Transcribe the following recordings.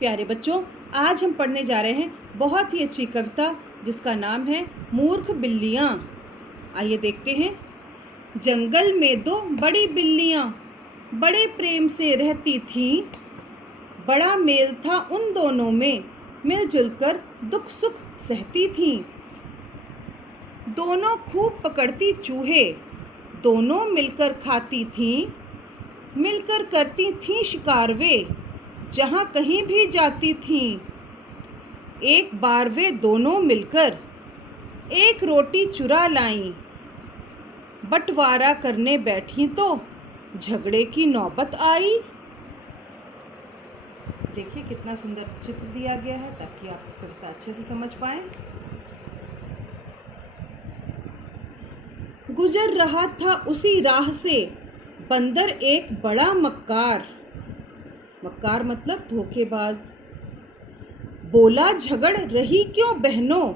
प्यारे बच्चों, आज हम पढ़ने जा रहे हैं बहुत ही अच्छी कविता जिसका नाम है मूर्ख बिल्लियाँ। आइए देखते हैं। जंगल में दो बड़ी बिल्लियाँ बड़े प्रेम से रहती थीं। बड़ा मेल था उन दोनों में, मिलजुल कर दुख सुख सहती थीं। दोनों खूब पकड़ती चूहे, दोनों मिलकर खाती थीं। मिलकर करती थीं शिकार वे, जहाँ कहीं भी जाती थीं। एक बार वे दोनों मिलकर एक रोटी चुरा लाईं। बंटवारा करने बैठी तो झगड़े की नौबत आई। देखिए कितना सुंदर चित्र दिया गया है ताकि आप कविता अच्छे से समझ पाएं। गुजर रहा था उसी राह से बंदर एक बड़ा मक्कार। मक्कार मतलब धोखेबाज। बोला झगड़ रही क्यों बहनों,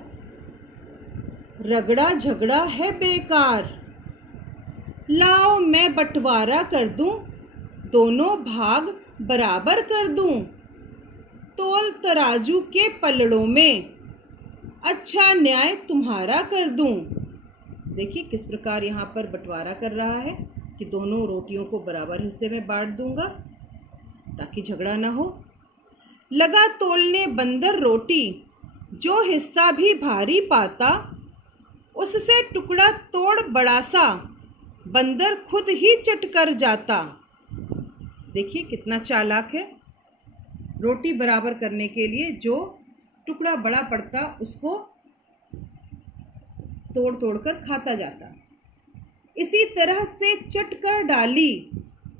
रगड़ा झगड़ा है बेकार। लाओ मैं बंटवारा कर दूं, दोनों भाग बराबर कर दूं। तोल तराजू के पलड़ों में अच्छा न्याय तुम्हारा कर दूं। देखिए किस प्रकार यहाँ पर बंटवारा कर रहा है कि दोनों रोटियों को बराबर हिस्से में बांट दूंगा ताकि झगड़ा ना हो। लगा तोलने बंदर रोटी, जो हिस्सा भी भारी पाता उससे टुकड़ा तोड़ बड़ा सा बंदर खुद ही चट कर जाता। देखिए कितना चालाक है। रोटी बराबर करने के लिए जो टुकड़ा बड़ा पड़ता उसको तोड़ तोड़ कर खाता जाता। इसी तरह से चट कर डाली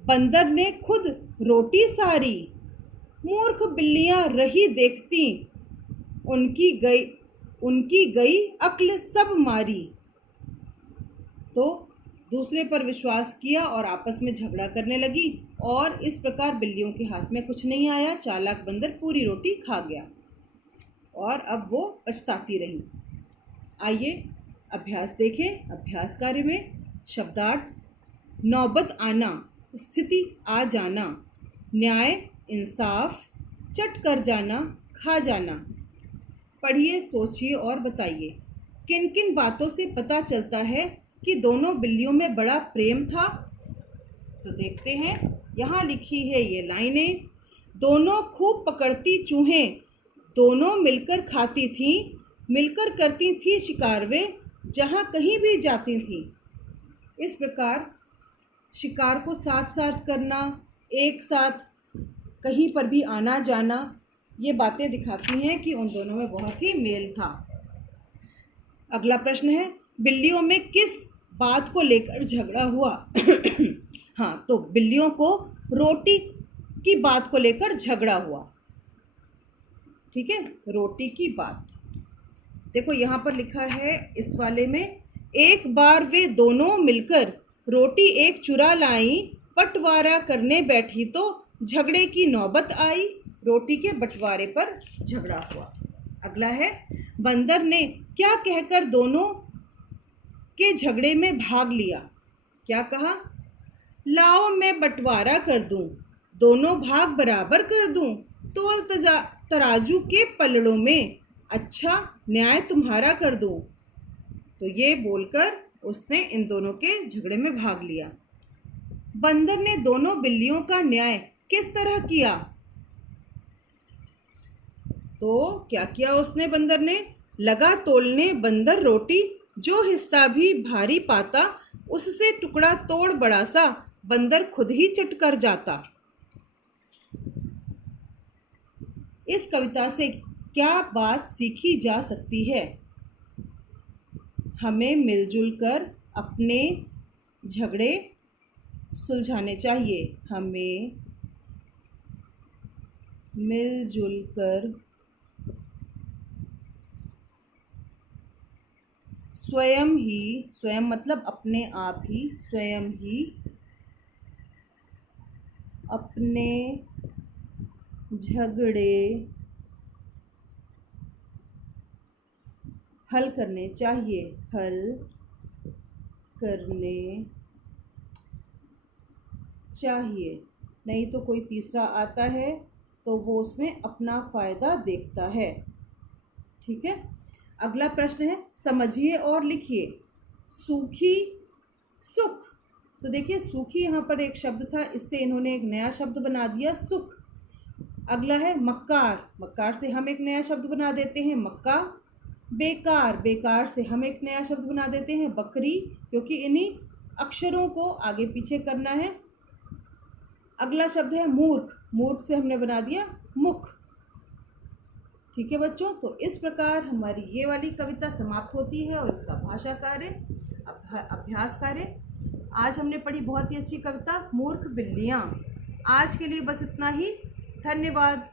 बंदर ने खुद रोटी सारी। मूर्ख बिल्लियां रही देखती, उनकी गई अक्ल सब मारी। तो दूसरे पर विश्वास किया और आपस में झगड़ा करने लगी और इस प्रकार बिल्लियों के हाथ में कुछ नहीं आया। चालाक बंदर पूरी रोटी खा गया और अब वो पछताती रही। आइए अभ्यास देखें। अभ्यास कार्य में शब्दार्थ: नौबत आना, स्थिति आ जाना, न्याय इंसाफ, चट कर जाना, खा जाना। पढ़िए, सोचिए और बताइए किन किन बातों से पता चलता है कि दोनों बिल्लियों में बड़ा प्रेम था। तो देखते हैं, यहाँ लिखी है ये लाइनें। दोनों खूब पकड़ती चूहें, दोनों मिलकर खाती थीं। मिलकर करती थी शिकार वे, जहाँ कहीं भी जाती थीं। इस प्रकार शिकार को साथ साथ करना, एक साथ कहीं पर भी आना जाना, ये बातें दिखाती हैं कि उन दोनों में बहुत ही मेल था। अगला प्रश्न है, बिल्लियों में किस बात को लेकर झगड़ा हुआ? हाँ, तो बिल्लियों को रोटी की बात को लेकर झगड़ा हुआ। ठीक है, रोटी की बात। देखो यहाँ पर लिखा है इस वाले में, एक बार वे दोनों मिलकर रोटी एक चुरा लाई। बंटवारा करने बैठी तो झगड़े की नौबत आई। रोटी के बंटवारे पर झगड़ा हुआ। अगला है, बंदर ने क्या कहकर दोनों के झगड़े में भाग लिया? क्या कहा? लाओ मैं बंटवारा कर दूं, दोनों भाग बराबर कर दूं। तोल तराजू के पलड़ों में अच्छा न्याय तुम्हारा कर दूं। तो ये बोलकर उसने इन दोनों के झगड़े में भाग लिया। बंदर ने दोनों बिल्लियों का न्याय किस तरह किया? तो क्या किया उसने? बंदर ने लगा तोलने बंदर रोटी, जो हिस्सा भी भारी पाता उससे टुकड़ा तोड़ बड़ा सा बंदर खुद ही चट कर जाता। इस कविता से क्या बात सीखी जा सकती है? हमें मिलजुल कर अपने झगड़े सुलझाने चाहिए। हमें मिलजुल कर स्वयं मतलब अपने आप ही, स्वयं ही अपने झगड़े हल करने चाहिए। हल करने चाहिए। नहीं तो कोई तीसरा आता है तो वो उसमें अपना फ़ायदा देखता है। ठीक है, अगला प्रश्न है, समझिए और लिखिए। सूखी सुख। तो देखिए सूखी यहाँ पर एक शब्द था, इससे इन्होंने एक नया शब्द बना दिया सुख। अगला है मक्कार। मक्कार से हम एक नया शब्द बना देते हैं मक्का। बेकार। बेकार से हम एक नया शब्द बना देते हैं बकरी, क्योंकि इन्हीं अक्षरों को आगे पीछे करना है। अगला शब्द है मूर्ख। मूर्ख से हमने बना दिया मुख। ठीक है बच्चों, तो इस प्रकार हमारी ये वाली कविता समाप्त होती है और इसका भाषा कार्य, अभ्यास कार्य। आज हमने पढ़ी बहुत ही अच्छी कविता मूर्ख बिल्लियाँ। आज के लिए बस इतना ही। धन्यवाद।